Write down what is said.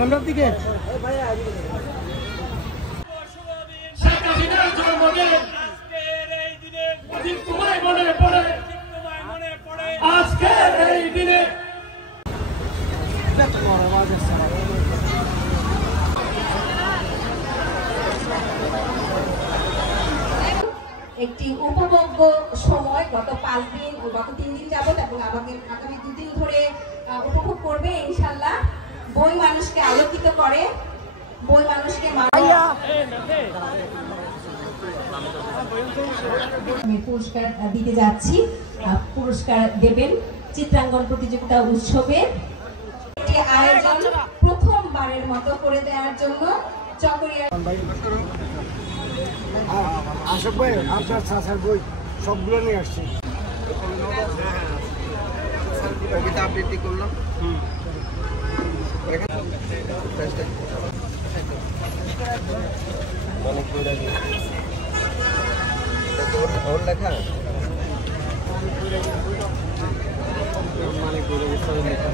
সামনের দিকে আজকের এই দিনে একটি উপভোগ্য সময় গত 5 দিন গত 3 দিন যাবত এবং আগামী 2 দিন ধরে উপভোগ করবে ইনশাআল্লাহ। বই মানুষকে আলোকিত করে, বই মানুষকে আমি পুরস্কার দিতে যাচ্ছি। পুরস্কার দেবেন চিত্রাঙ্কন প্রতিযোগিতা উৎসবের একটি আয়োজন প্রথমবারের মতো করে দেওয়ার জন্য চকরিয়া আশোক ভাই আপনার চাচার বই সবগুলো নিয়ে আসছি। কবিতা আবৃত্তি করলাম। অনেক বই রাখি ওর লেখা অনেক বই লেখা